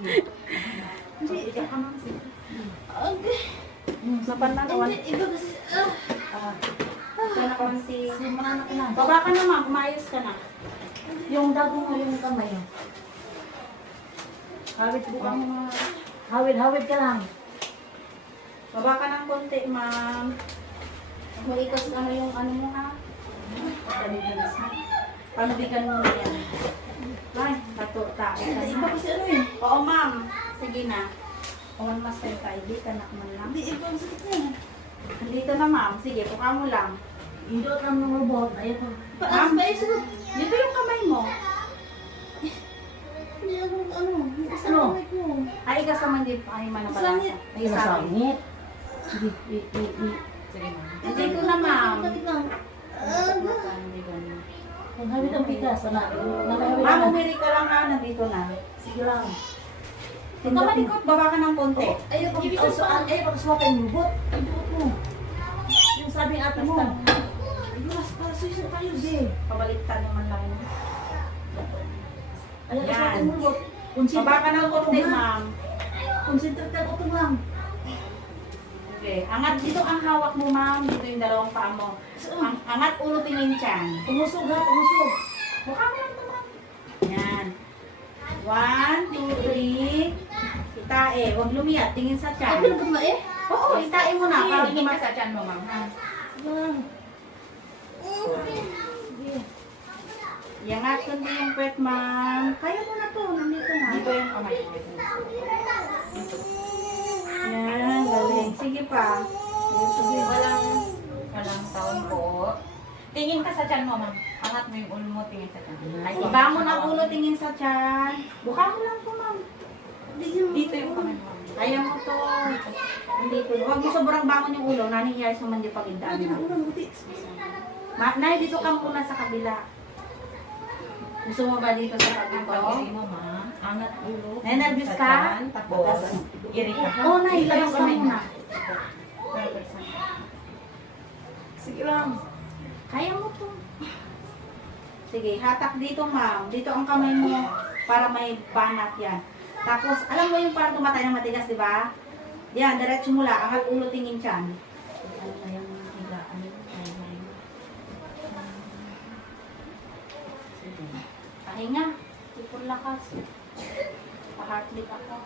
Hindi. Sapan na kawan. Iba kasi. Kaya na kawanti. Simana ka na. Baba ka na ma'am, umayos ka na. Yung dago mo yung kamay. Hawid bukang mga... Hawid ka lang. Baba ka ng konti ma'am. Maikas ano yung ano mo ha. Pagdaligalas mo. Panubigan mo na yan. Ay, tato. Iba kasi ano eh. Oo ma'am, sige na. Kawan mas tayo tayo, di ka na man lang. Hindi, iba ang sakit na yan. Dito na ma'am, sige, puka mo lang. Indot lang ng robot. Ayun. Ma'am, Paayos mo. dito yung kamay mo. Hindi ako ano. Ano? Kamay ko. Ay, ikas naman din pa kayo manapalasa. Sangit. Ay, sangit. Sige, Sige ma'am. Dito na ma'am. Sakit lang. Ma'am, Ang hawid ang bigas. Nakahawid Ma'am, na. umiri ka lang ha, nandito na. Sige lang. Kung ka malikot, baba ka ng konti. Ayaw pag suwapin yung bot. Yung bot mo. Yung sabing ate mo. Ayun, mas para suyo tayo. Sige. Pabaliktad naman lang yun. Ayaw Yan. suwapin mo bot. Baba ka ng konti, ma'am. Concentrate ka utong lang. Okay. Angat dito ang hawak mo, ma'am. Dito yung dalawang paa mo. Angat ulo tingin tiyan. Tumusog ha, tumusog. Mukha mo lang ito, ma'am. Yan. 1, 2, 3. Itae. Huwag lumiyat. Tingin sa Ay, tiyan. pinagod ba eh? Oo, itae mo na. Para Tingin tumag ka sa tiyan mo, ma'am. Ha? Sige lang. Sige. Iangat kundi yung puwet, ma'am. Kaya mo na to. Nandito na. Dito yung kamay mo. Yan. Galing. Sige pa. Sige, walang sound po. Tingin ka sa tiyan mo, ma'am. Angat mo yung ulo mo, tingin sa tiyan. Ay, Iba mo na ulo tingin sa tiyan. Buka mo lang po, ma'am. Dito yung kamay mo. Kaya mo to. Dito. Huwag mo sobrang bangon yung ulo. Nanihiyas naman yung pagindaan Hindi na. mo ulang buti. Nay, dito ka muna sa kabila. Gusto mo ba dito sa Ang kabila? pag-iri mo, ma'am. Angat ulo. Nay, nervous sa ka? tiyan, Tapos, iri ka. Oo, Nay. Dito Labas yung ka kamay mo. muna. Sige lang. Kaya mo to. Sige, hatak dito, ma'am. Dito ang kamay mo para may banat yan. Tapos, alam mo yung parang tumatay ng matigas, di ba? Yan, diretso mo lang. Angat ulo tingin tiyan. Ano na yung higaan? Sige. Pahinga. Tipon lakas. Pa-heartbeat ako.